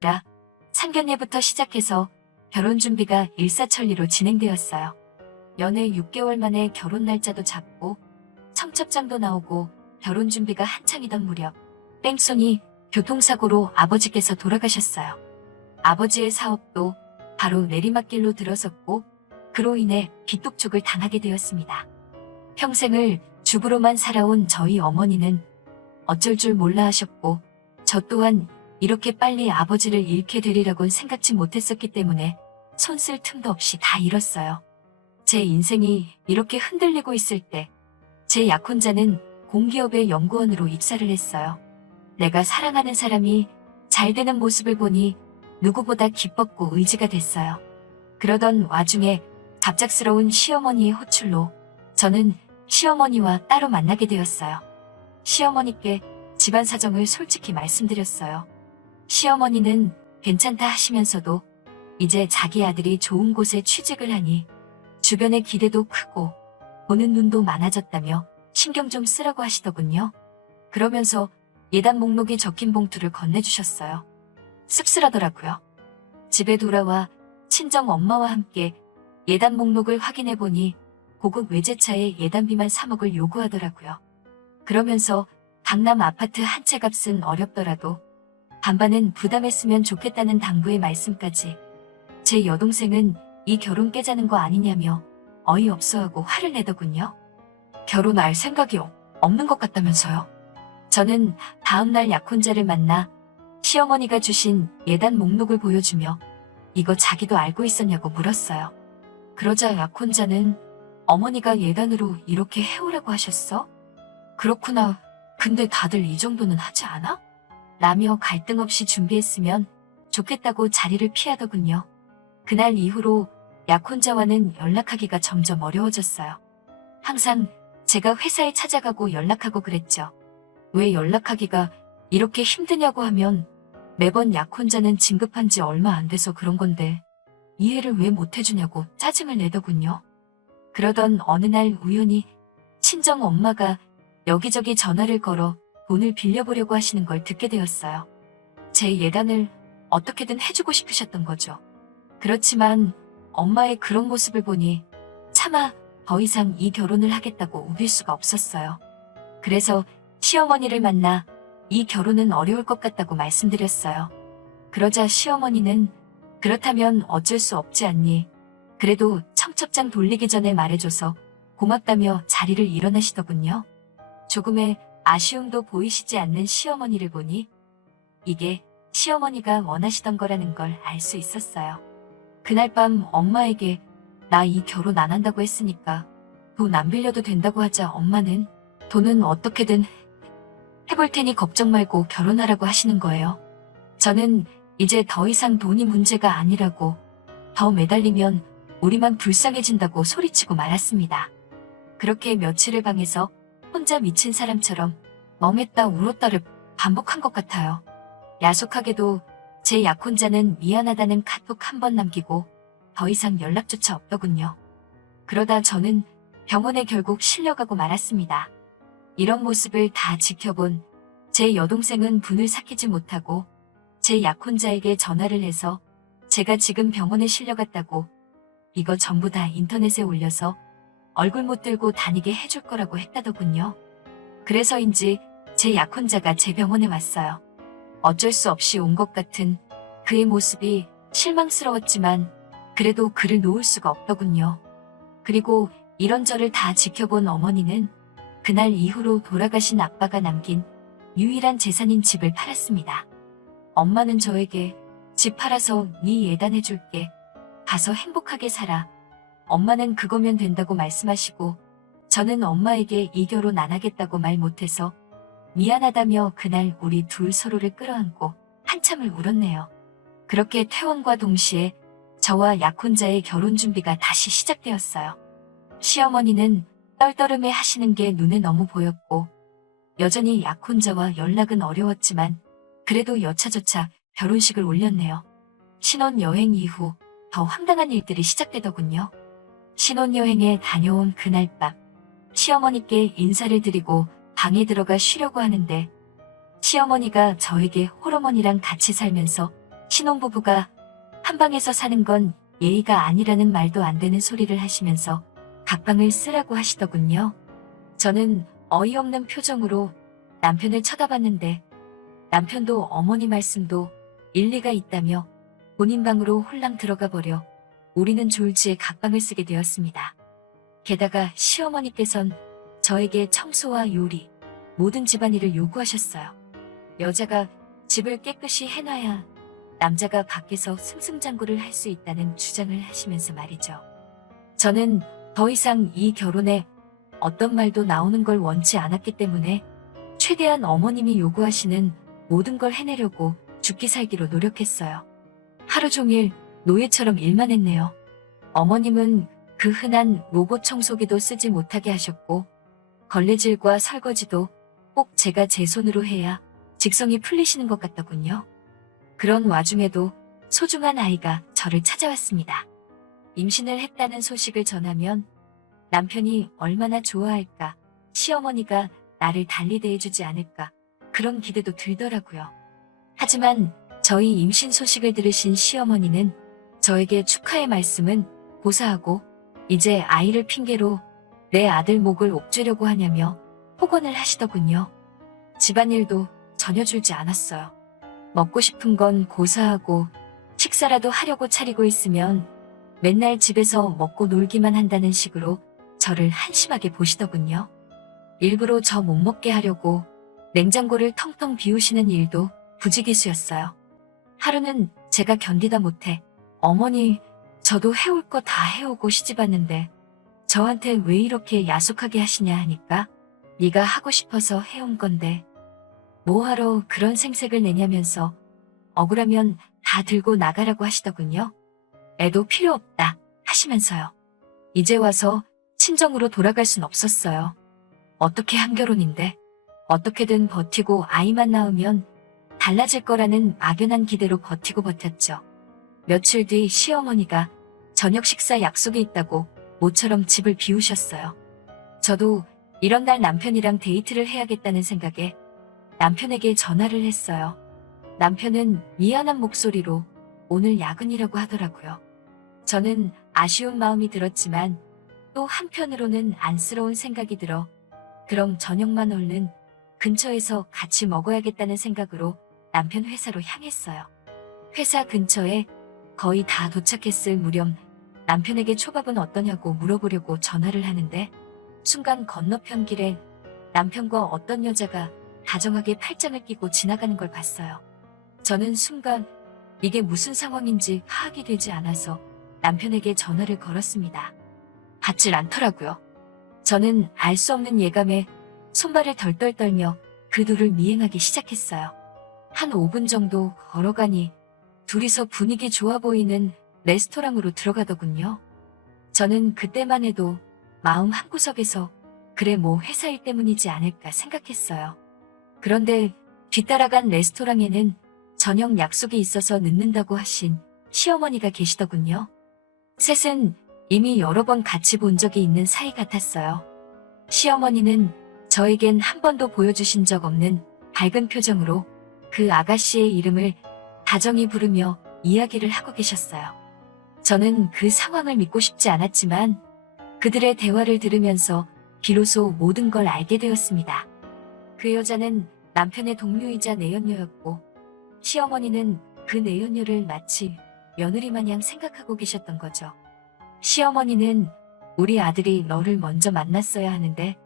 아니라 상견례부터 시작해서 결혼 준비가 일사천리로 진행되었어요. 연애 6개월 만에 결혼 날짜도 잡고 청첩장도 나오고 결혼 준비가 한창이던 무렵 뺑소니 교통사고로 아버지께서 돌아가셨어요. 아버지의 사업도 바로 내리막길로 들어섰고 그로 인해 빚독촉을 당하게 되었습니다. 평생을 주부로만 살아온 저희 어머니는 어쩔 줄 몰라 하셨고 저 또한 이렇게 빨리 아버지를 잃게 되리라고는 생각지 못했었기 때문에 손쓸 틈도 없이 다 잃었어요. 제 인생이 이렇게 흔들리고 있을 때 제 약혼자는 공기업의 연구원으로 입사를 했어요. 내가 사랑하는 사람이 잘 되는 모습을 보니 누구보다 기뻤고 의지가 됐어요. 그러던 와중에 갑작스러운 시어머니의 호출로 저는 시어머니와 따로 만나게 되었어요. 시어머니께 집안 사정을 솔직히 말씀드렸어요. 시어머니는 괜찮다 하시면서도 이제 자기 아들이 좋은 곳에 취직을 하니 주변의 기대도 크고 보는 눈도 많아졌다며 신경 좀 쓰라고 하시더군요. 그러면서 예단 목록이 적힌 봉투를 건네주셨어요. 씁쓸하더라고요. 집에 돌아와 친정 엄마와 함께 예단 목록을 확인해보니 고급 외제차에 예단비만 3억을 요구하더라고요. 그러면서 강남 아파트 한 채 값은 어렵더라도 반반은 부담했으면 좋겠다는 당부의 말씀까지. 제 여동생은 이 결혼 깨자는 거 아니냐며 어이없어하고 화를 내더군요. 결혼할 생각이 없는 것 같다면서요. 저는 다음날 약혼자를 만나 시어머니가 주신 예단 목록을 보여주며 이거 자기도 알고 있었냐고 물었어요. 그러자 약혼자는 어머니가 예단으로 이렇게 해오라고 하셨어? 그렇구나. 근데 다들 이 정도는 하지 않아? 라며 갈등 없이 준비했으면 좋겠다고 자리를 피하더군요. 그날 이후로 약혼자와는 연락하기가 점점 어려워졌어요. 항상 제가 회사에 찾아가고 연락하고 그랬죠. 왜 연락하기가 이렇게 힘드냐고 하면 매번 약혼자는 진급한 지 얼마 안 돼서 그런 건데 이해를 왜 못 해주냐고 짜증을 내더군요. 그러던 어느 날 우연히 친정 엄마가 여기저기 전화를 걸어 돈을 빌려보려고 하시는 걸 듣게 되었어요. 제 예단을 어떻게든 해주고 싶으셨던 거죠. 그렇지만 엄마의 그런 모습을 보니 차마 더 이상 이 결혼을 하겠다고 우길 수가 없었어요. 그래서 시어머니를 만나 이 결혼은 어려울 것 같다고 말씀드렸어요. 그러자 시어머니는 그렇다면 어쩔 수 없지 않니? 그래도 청첩장 돌리기 전에 말해줘서 고맙다며 자리를 일어나시더군요. 조금의 아쉬움도 보이시지 않는 시어머니를 보니 이게 시어머니가 원하시던 거라는 걸 알 수 있었어요. 그날 밤 엄마에게 나 이 결혼 안 한다고 했으니까 돈 안 빌려도 된다고 하자 엄마는 돈은 어떻게든 해볼 테니 걱정 말고 결혼하라고 하시는 거예요. 저는 이제 더 이상 돈이 문제가 아니라고 더 매달리면 우리만 불쌍해진다고 소리치고 말았습니다. 그렇게 며칠을 방에서 혼자 미친 사람처럼 멍했다 울었다를 반복한 것 같아요. 야속하게도 제 약혼자는 미안하다는 카톡 한 번 남기고 더 이상 연락조차 없더군요. 그러다 저는 병원에 결국 실려가고 말았습니다. 이런 모습을 다 지켜본 제 여동생은 분을 삭히지 못하고 제 약혼자에게 전화를 해서 제가 지금 병원에 실려갔다고 이거 전부 다 인터넷에 올려서 얼굴 못 들고 다니게 해줄 거라고 했다더군요. 그래서인지 제 약혼자가 제 병원에 왔어요. 어쩔 수 없이 온 것 같은 그의 모습이 실망스러웠지만 그래도 그를 놓을 수가 없더군요. 그리고 이런저를 다 지켜본 어머니는 그날 이후로 돌아가신 아빠가 남긴 유일한 재산인 집을 팔았습니다. 엄마는 저에게 집 팔아서 네 예단해줄게. 가서 행복하게 살아. 엄마는 그거면 된다고 말씀하시고 저는 엄마에게 이 결혼 안 하겠다고 말 못해서 미안하다며 그날 우리 둘 서로를 끌어안고 한참을 울었네요. 그렇게 퇴원과 동시에 저와 약혼자의 결혼 준비가 다시 시작되었어요. 시어머니는 떨떠름해 하시는 게 눈에 너무 보였고 여전히 약혼자와 연락은 어려웠지만 그래도 여차저차 결혼식을 올렸네요. 신혼여행 이후 더 황당한 일들이 시작되더군요. 신혼여행에 다녀온 그날 밤 시어머니께 인사를 드리고 방에 들어가 쉬려고 하는데 시어머니가 저에게 홀어머니랑 같이 살면서 신혼부부가 한 방에서 사는 건 예의가 아니라는 말도 안 되는 소리를 하시면서 각방을 쓰라고 하시더군요. 저는 어이없는 표정으로 남편을 쳐다봤는데 남편도 어머니 말씀도 일리가 있다며 본인 방으로 홀랑 들어가 버려 우리는 졸지에 각방을 쓰게 되었습니다. 게다가 시어머니께선 저에게 청소와 요리, 모든 집안일을 요구하셨어요. 여자가 집을 깨끗이 해놔야 남자가 밖에서 승승장구를 할 수 있다는 주장을 하시면서 말이죠. 저는 더 이상 이 결혼에 어떤 말도 나오는 걸 원치 않았기 때문에 최대한 어머님이 요구하시는 모든 걸 해내려고 죽기 살기로 노력했어요. 하루 종일 노예처럼 일만 했네요. 어머님은 그 흔한 로봇 청소기도 쓰지 못하게 하셨고 걸레질과 설거지도 꼭 제가 제 손으로 해야 직성이 풀리시는 것 같더군요. 그런 와중에도 소중한 아이가 저를 찾아왔습니다. 임신을 했다는 소식을 전하면 남편이 얼마나 좋아할까, 시어머니가 나를 달리 대해주지 않을까, 그런 기대도 들더라고요. 하지만 저희 임신 소식을 들으신 시어머니는 저에게 축하의 말씀은 고사하고 이제 아이를 핑계로 내 아들 목을 옥죄려고 하냐며 폭언을 하시더군요. 집안일도 전혀 줄지 않았어요. 먹고 싶은 건 고사하고 식사라도 하려고 차리고 있으면 맨날 집에서 먹고 놀기만 한다는 식으로 저를 한심하게 보시더군요. 일부러 저 못 먹게 하려고 냉장고를 텅텅 비우시는 일도 부지기수였어요. 하루는 제가 견디다 못해 어머니, 저도 해올 거 다 해오고 시집왔는데 저한테 왜 이렇게 야속하게 하시냐 하니까 네가 하고 싶어서 해온 건데 뭐하러 그런 생색을 내냐면서 억울하면 다 들고 나가라고 하시더군요. 애도 필요 없다 하시면서요. 이제 와서 친정으로 돌아갈 순 없었어요. 어떻게 한 결혼인데 어떻게든 버티고 아이만 낳으면 달라질 거라는 막연한 기대로 버티고 버텼죠. 며칠 뒤 시어머니가 저녁 식사 약속이 있다고 모처럼 집을 비우셨어요. 저도 이런 날 남편이랑 데이트를 해야겠다는 생각에 남편에게 전화를 했어요. 남편은 미안한 목소리로 오늘 야근이라고 하더라고요. 저는 아쉬운 마음이 들었지만 또 한편으로는 안쓰러운 생각이 들어 그럼 저녁만 얼른 근처에서 같이 먹어야겠다는 생각으로 남편 회사로 향했어요. 회사 근처에 거의 다 도착했을 무렵 남편에게 초밥은 어떠냐고 물어보려고 전화를 하는데 순간 건너편 길에 남편과 어떤 여자가 다정하게 팔짱을 끼고 지나가는 걸 봤어요. 저는 순간 이게 무슨 상황인지 파악이 되지 않아서 남편에게 전화를 걸었습니다. 받질 않더라고요. 저는 알 수 없는 예감에 손발을 덜덜 떨며 그 둘을 미행하기 시작했어요. 한 5분 정도 걸어가니 둘이서 분위기 좋아 보이는 레스토랑으로 들어가더군요. 저는 그때만 해도 마음 한구석에서 그래 뭐 회사 일 때문이지 않을까 생각했어요. 그런데 뒤따라간 레스토랑에는 저녁 약속이 있어서 늦는다고 하신 시어머니가 계시더군요. 셋은 이미 여러 번 같이 본 적이 있는 사이 같았어요. 시어머니는 저에겐 한 번도 보여주신 적 없는 밝은 표정으로 그 아가씨의 이름을 다정히 부르며 이야기를 하고 계셨어요. 저는 그 상황을 믿고 싶지 않았지만 그들의 대화를 들으면서 비로소 모든 걸 알게 되었습니다. 그 여자는 남편의 동료이자 내연녀였고 시어머니는 그 내연녀를 마치 며느리 마냥 생각하고 계셨던 거죠. 시어머니는 우리 아들이 너를 먼저 만났어야 하는데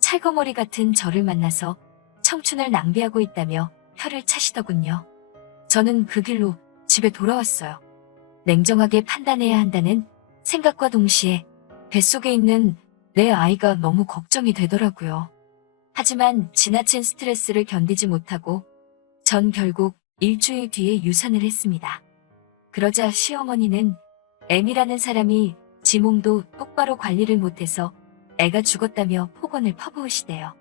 찰거머리 같은 저를 만나서 청춘을 낭비하고 있다며 혀를 차시더군요. 저는 그 길로 집에 돌아왔어요. 냉정하게 판단해야 한다는 생각과 동시에 뱃속에 있는 내 아이가 너무 걱정이 되더라고요. 하지만 지나친 스트레스를 견디지 못하고 전 결국 일주일 뒤에 유산을 했습니다. 그러자 시어머니는 M이라는 사람이 지 몸도 똑바로 관리를 못해서 애가 죽었다며 폭언을 퍼부으시대요.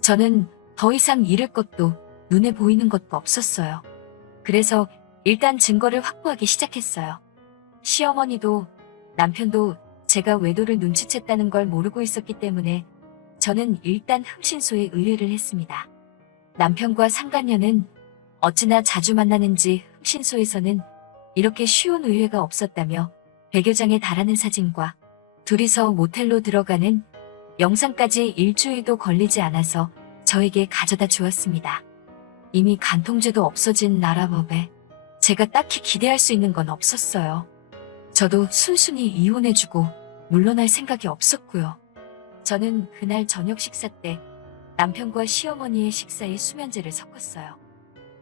저는 더 이상 잃을 것도 눈에 보이는 것도 없었어요. 그래서 일단 증거를 확보하기 시작했어요. 시어머니도 남편도 제가 외도를 눈치챘다는 걸 모르고 있었기 때문에 저는 일단 흥신소에 의뢰를 했습니다. 남편과 상간녀는 어찌나 자주 만나는지 흥신소에서는 이렇게 쉬운 의뢰가 없었다며 100여 장에 달하는 사진과 둘이서 모텔로 들어가는 영상까지 일주일도 걸리지 않아서 저에게 가져다 주었습니다. 이미 간통죄도 없어진 나라법에 제가 딱히 기대할 수 있는 건 없었어요. 저도 순순히 이혼해주고 물러날 생각이 없었고요. 저는 그날 저녁 식사 때 남편과 시어머니의 식사에 수면제를 섞었어요.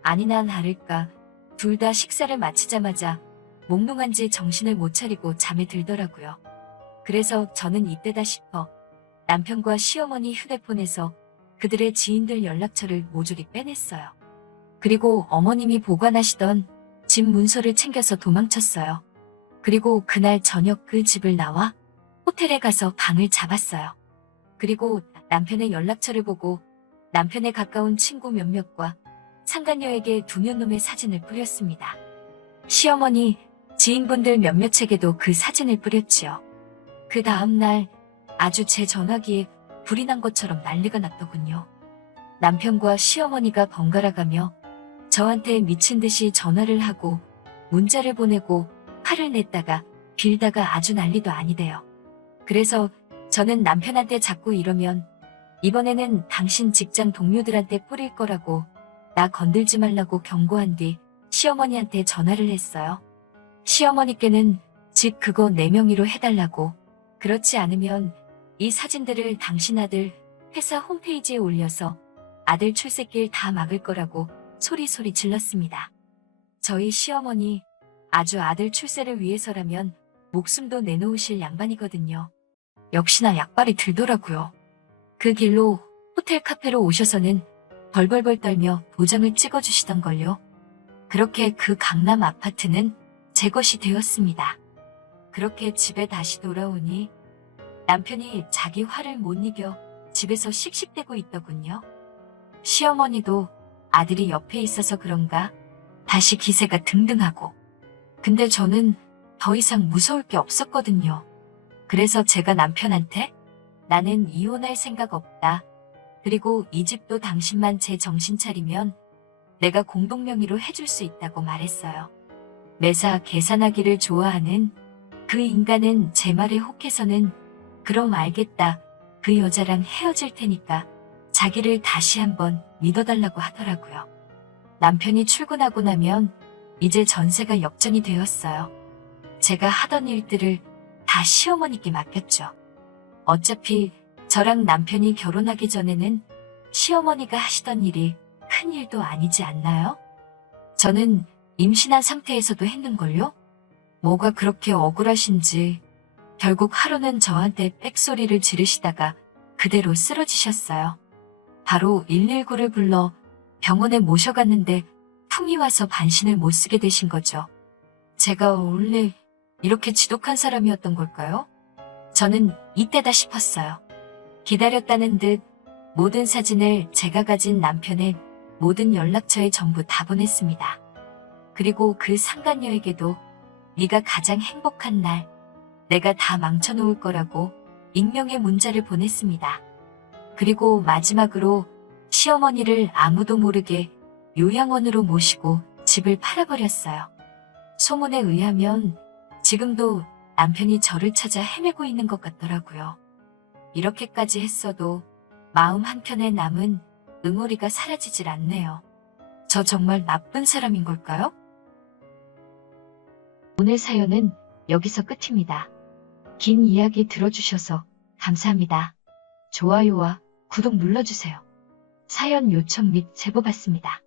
아니나 다를까 둘 다 식사를 마치자마자 몽롱한지 정신을 못 차리고 잠에 들더라고요. 그래서 저는 이때다 싶어 남편과 시어머니 휴대폰에서 그들의 지인들 연락처를 모조리 빼냈어요. 그리고 어머님이 보관하시던 집 문서를 챙겨서 도망쳤어요. 그리고 그날 저녁 그 집을 나와 호텔에 가서 방을 잡았어요. 그리고 남편의 연락처를 보고 남편의 가까운 친구 몇몇과 상간녀에게 두몇 놈의 사진을 뿌렸습니다. 시어머니, 지인분들 몇몇에게도 그 사진을 뿌렸지요. 그 다음날 아주 제 전화기에 불이 난 것처럼 난리가 났더군요. 남편과 시어머니가 번갈아가며 저한테 미친 듯이 전화를 하고 문자를 보내고 화를 냈다가 빌다가 아주 난리도 아니대요. 그래서 저는 남편한테 자꾸 이러면 이번에는 당신 직장 동료들한테 뿌릴 거라고 나 건들지 말라고 경고한 뒤 시어머니한테 전화를 했어요. 시어머니께는 집 그거 내 명의로 해달라고, 그렇지 않으면 이 사진들을 당신 아들 회사 홈페이지에 올려서 아들 출세길 다 막을 거라고 소리소리 질렀습니다. 저희 시어머니 아주 아들 출세를 위해서라면 목숨도 내놓으실 양반이거든요. 역시나 약발이 들더라고요. 그 길로 호텔 카페로 오셔서는 벌벌벌 떨며 도장을 찍어주시던걸요. 그렇게 그 강남 아파트는 제 것이 되었습니다. 그렇게 집에 다시 돌아오니 남편이 자기 화를 못 이겨 집에서 씩씩대고 있더군요. 시어머니도 아들이 옆에 있어서 그런가 다시 기세가 등등하고. 근데 저는 더 이상 무서울 게 없었거든요. 그래서 제가 남편한테 나는 이혼할 생각 없다. 그리고 이 집도 당신만 제 정신 차리면 내가 공동명의로 해줄 수 있다고 말했어요. 매사 계산하기를 좋아하는 그 인간은 제 말에 혹해서는 그럼 알겠다. 그 여자랑 헤어질 테니까 자기를 다시 한번 믿어달라고 하더라고요. 남편이 출근하고 나면 이제 전세가 역전이 되었어요. 제가 하던 일들을 다 시어머니께 맡겼죠. 어차피 저랑 남편이 결혼하기 전에는 시어머니가 하시던 일이 큰 일도 아니지 않나요? 저는 임신한 상태에서도 했는걸요? 뭐가 그렇게 억울하신지 결국 하루는 저한테 빽소리를 지르시다가 그대로 쓰러지셨어요. 바로 119를 불러 병원에 모셔갔는데 품이 와서 반신을 못 쓰게 되신 거죠. 제가 원래 이렇게 지독한 사람이었던 걸까요? 저는 이때다 싶었어요. 기다렸다는 듯 모든 사진을 제가 가진 남편의 모든 연락처에 전부 다 보냈습니다. 그리고 그 상간녀에게도 네가 가장 행복한 날 내가 다 망쳐놓을 거라고 익명의 문자를 보냈습니다. 그리고 마지막으로 시어머니를 아무도 모르게 요양원으로 모시고 집을 팔아버렸어요. 소문에 의하면 지금도 남편이 저를 찾아 헤매고 있는 것 같더라고요. 이렇게까지 했어도 마음 한켠에 남은 응어리가 사라지질 않네요. 저 정말 나쁜 사람인 걸까요? 오늘 사연은 여기서 끝입니다. 긴 이야기 들어주셔서 감사합니다. 좋아요와 구독 눌러주세요. 사연 요청 및 제보 받습니다.